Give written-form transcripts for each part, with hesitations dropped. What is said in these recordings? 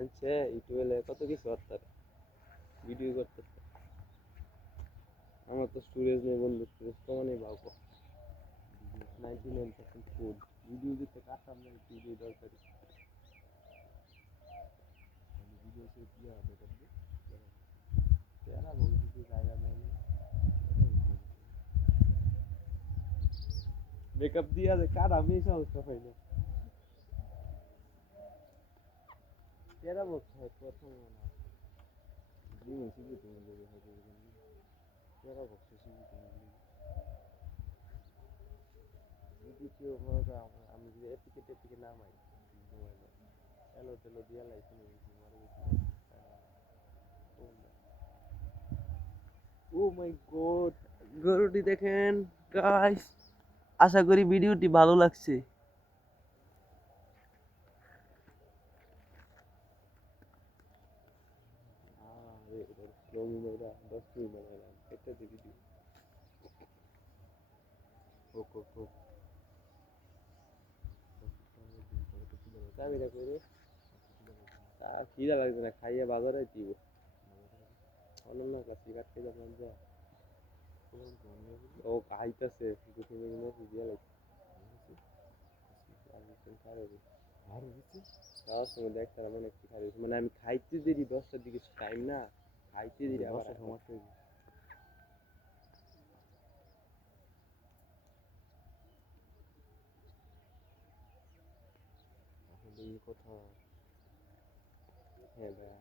আনছে ইউটিউবে কত কিছু অর্থাৎ ভিডিও করতেছে। আমার তো স্টোরেজ নেই বন্ধু, স্টোরেজ কমানোই ভাবো। 99% ফুল ভিডিও দিতে কাটাম না ভিডিও দরকারি। ভিডিও সে কি হবে করবে তেরা বন্ধু জায়গা নেই মেকআপ দিয়া যে কার আমি সমস্যা পাই না। তেরা বছর প্রথম না জীবন শিখে তুমি লেগে হয়তো তেরা বছর শিখে তুমি যদি কেউ মনে করে আমি যদি এপিকে নামাই মোবাইলে এলো টেলো দিয়া লাইছি মারে ও মাই গড, গরুটি দেখেন গাইস। আশা করি ভিডিওটি ভালো লাগছে। খিদা লাগছে না, খাইয়া বাজারে দিব অনন্য কাছে কাটতে যাবেন যা ও খাইতেছে দুটো মিনিট দিয়া লাগছে তার সঙ্গে দেখতে মানে একটু খাই মানে আমি খাইতে দেরি 10টার দিকে টাইম না, খাইতে দেরি আবার সমস্যা কথা। হ্যাঁ ভাই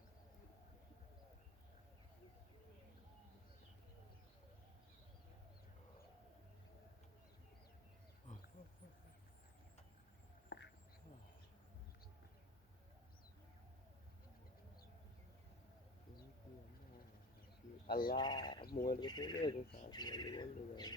আল্লাহ মোবাইল করতে মোবাইল বন্ধ যায়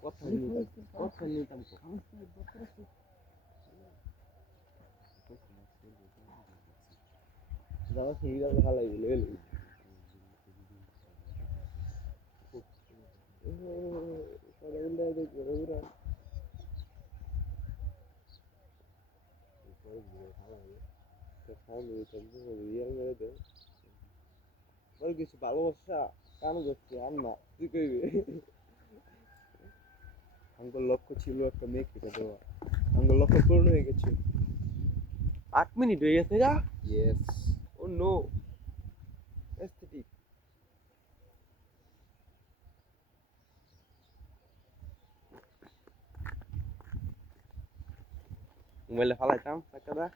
কথা নিতাম যাওয়া সেই যাবে ভালো লাগলো কিছু ভালোবাসা কাম করছে আর না তুই কইবে আমার লক্ষ্য ছিল একটা মেয়ে কেটে দেওয়া, আমার লক্ষ্য পূর্ণ হয়ে গেছে। 8 মিনিট হয়ে গেছে যা। ইয়েস ও নো এস্থেটিক মোবাইলে ফালাইতাম টাকাটা